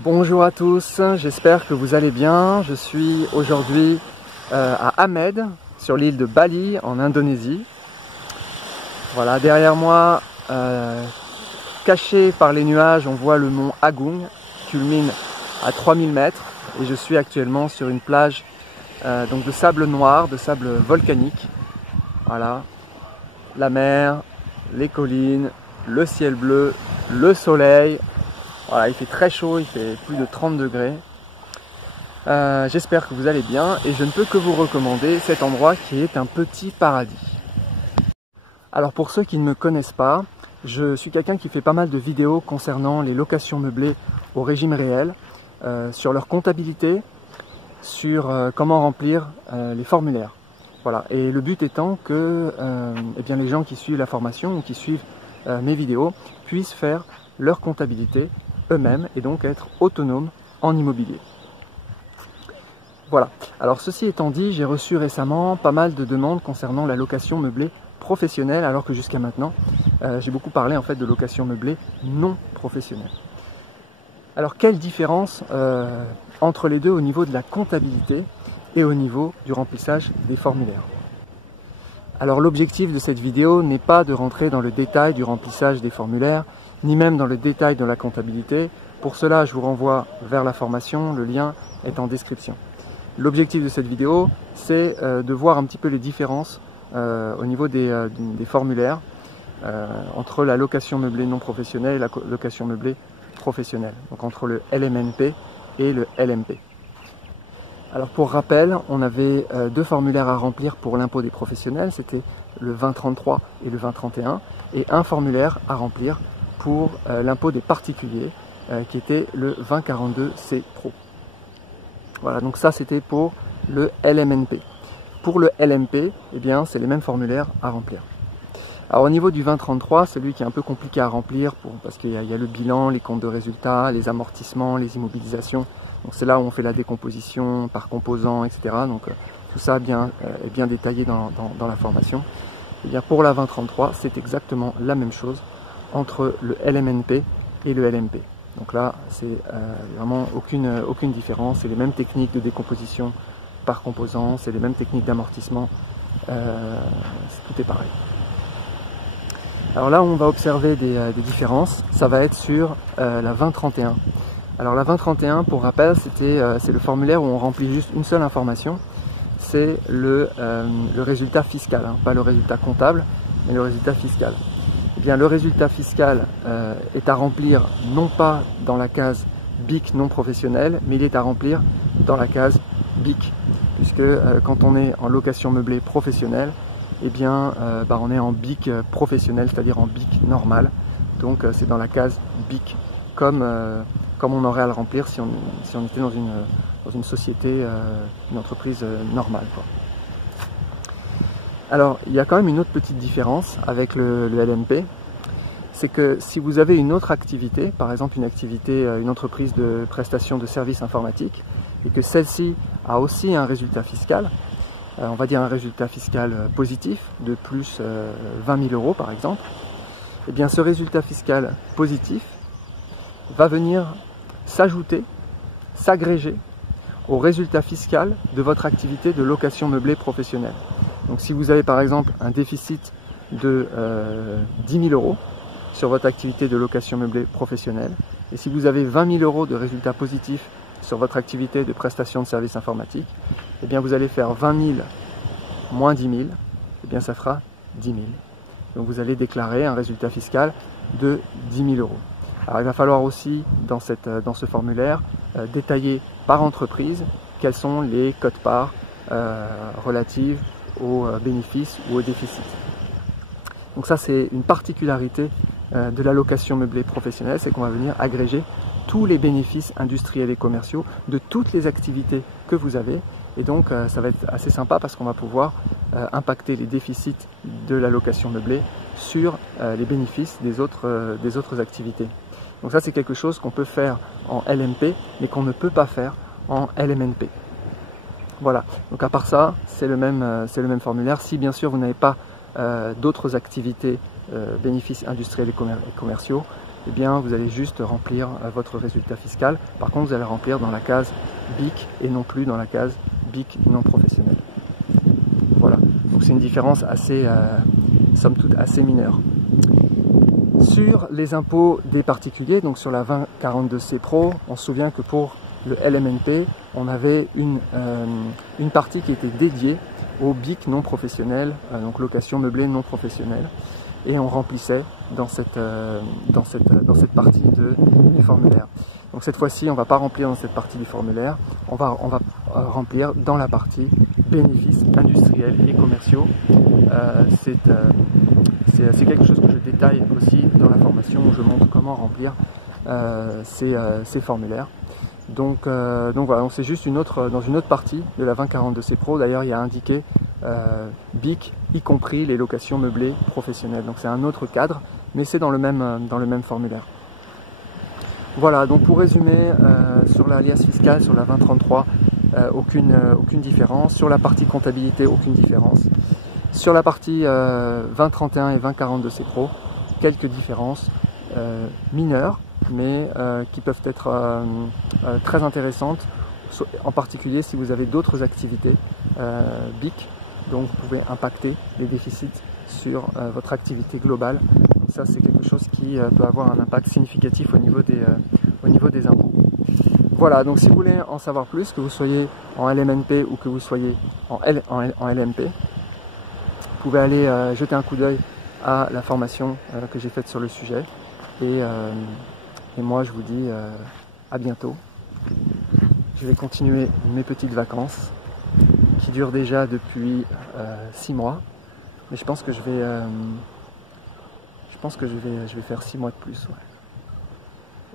Bonjour à tous, j'espère que vous allez bien. Je suis aujourd'hui à Amed, sur l'île de Bali, en Indonésie. Voilà, derrière moi, caché par les nuages, on voit le mont Agung, qui culmine à 3000 mètres. Et je suis actuellement sur une plage donc de sable noir, de sable volcanique. Voilà, la mer, les collines, le ciel bleu, le soleil. Voilà, il fait très chaud, il fait plus de 30 degrés. J'espère que vous allez bien et je ne peux que vous recommander cet endroit qui est un petit paradis. Alors pour ceux qui ne me connaissent pas, je suis quelqu'un qui fait pas mal de vidéos concernant les locations meublées au régime réel, sur leur comptabilité, sur comment remplir les formulaires. Voilà. Et le but étant que eh bien, les gens qui suivent la formation ou qui suivent mes vidéos puissent faire leur comptabilité eux-mêmes et donc être autonomes en immobilier. Voilà. Alors ceci étant dit, j'ai reçu récemment pas mal de demandes concernant la location meublée professionnelle, alors que jusqu'à maintenant, j'ai beaucoup parlé en fait de location meublée non professionnelle. Alors quelle différence entre les deux au niveau de la comptabilité et au niveau du remplissage des formulaires? Alors l'objectif de cette vidéo n'est pas de rentrer dans le détail du remplissage des formulaires, ni même dans le détail de la comptabilité. Pour cela, je vous renvoie vers la formation, le lien est en description. L'objectif de cette vidéo, c'est de voir un petit peu les différences au niveau des formulaires entre la location meublée non professionnelle et la location meublée professionnelle, donc entre le LMNP et le LMP. Alors pour rappel, on avait deux formulaires à remplir pour l'impôt des professionnels, c'était le 2033 et le 2031, et un formulaire à remplir pour l'impôt des particuliers, qui était le 2042C Pro. Voilà, donc ça c'était pour le LMNP. Pour le LMP, eh bien, c'est les mêmes formulaires à remplir. Alors au niveau du 2033, celui qui est un peu compliqué à remplir parce qu'il y a le bilan, les comptes de résultats, les amortissements, les immobilisations. Donc c'est là où on fait la décomposition par composants, etc. Donc tout ça est bien détaillé dans la formation. Et bien pour la 2033, c'est exactement la même chose entre le LMNP et le LMP. Donc là, c'est vraiment aucune différence. C'est les mêmes techniques de décomposition par composants, c'est les mêmes techniques d'amortissement. Tout est pareil. Alors là, on va observer des différences. Ça va être sur la 2031. Alors la 2031, pour rappel, c'est le formulaire où on remplit juste une seule information. C'est le résultat fiscal, hein, pas le résultat comptable, mais le résultat fiscal. Eh bien, le résultat fiscal est à remplir non pas dans la case BIC non professionnel, mais il est à remplir dans la case BIC, puisque quand on est en location meublée professionnelle, eh bien, on est en BIC professionnel, c'est-à-dire en BIC normal. Donc c'est dans la case BIC, comme on aurait à le remplir si on était dans une société, une entreprise normale, quoi. Alors, il y a quand même une autre petite différence avec le LMP, c'est que si vous avez une autre activité, par exemple une entreprise de prestation de services informatiques, et que celle-ci a aussi un résultat fiscal, on va dire un résultat fiscal positif de plus 20 000 euros par exemple, et bien ce résultat fiscal positif va venir s'ajouter, s'agréger au résultat fiscal de votre activité de location meublée professionnelle. Donc si vous avez par exemple un déficit de 10 000 euros sur votre activité de location meublée professionnelle, et si vous avez 20 000 euros de résultats positifs sur votre activité de prestation de services informatiques, eh bien vous allez faire 20 000 moins 10 000, eh bien ça fera 10 000. Donc vous allez déclarer un résultat fiscal de 10 000 euros. Alors il va falloir aussi dans ce formulaire détailler par entreprise quels sont les quotes-parts relatives aux bénéfices ou aux déficits. Donc ça c'est une particularité de la location meublée professionnelle, c'est qu'on va venir agréger tous les bénéfices industriels et commerciaux de toutes les activités que vous avez, et donc ça va être assez sympa parce qu'on va pouvoir impacter les déficits de la location meublée sur les bénéfices des autres activités. Donc ça c'est quelque chose qu'on peut faire en LMP mais qu'on ne peut pas faire en LMNP. Voilà, donc à part ça, c'est le même formulaire. Si bien sûr vous n'avez pas d'autres activités, bénéfices industriels et commerciaux, eh bien vous allez juste remplir votre résultat fiscal. Par contre, vous allez remplir dans la case BIC et non plus dans la case BIC non professionnel. Voilà, donc c'est une différence assez, somme toute, assez mineure. Sur les impôts des particuliers, donc sur la 2042C Pro, on se souvient que pour le LMNP, on avait une partie qui était dédiée au BIC non professionnel, donc location meublée non professionnelle, et on remplissait dans cette partie du formulaire. Donc cette fois-ci, on ne va pas remplir dans cette partie du formulaire, on va remplir dans la partie bénéfices industriels et commerciaux. C'est quelque chose que je détaille aussi dans la formation où je montre comment remplir ces formulaires. Donc voilà, c'est juste dans une autre partie de la 2042C Pro. D'ailleurs, il y a indiqué BIC, y compris les locations meublées professionnelles. Donc c'est un autre cadre, mais c'est dans le même formulaire. Voilà, donc pour résumer, sur l'alias fiscal, sur la 2033, aucune différence. Sur la partie comptabilité, aucune différence. Sur la partie 2031 et 2042C Pro, quelques différences mineures, mais qui peuvent être très intéressantes, en particulier si vous avez d'autres activités BIC, donc vous pouvez impacter les déficits sur votre activité globale. Ça, c'est quelque chose qui peut avoir un impact significatif au niveau des impôts. Voilà, donc si vous voulez en savoir plus, que vous soyez en LMNP ou que vous soyez en LMP, vous pouvez aller jeter un coup d'œil à la formation que j'ai faite sur le sujet. Et moi, je vous dis à bientôt. Je vais continuer mes petites vacances qui durent déjà depuis 6 mois. Mais je pense que je vais faire 6 mois de plus, ouais.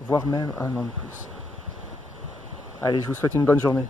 Voire même 1 an de plus. Allez, je vous souhaite une bonne journée.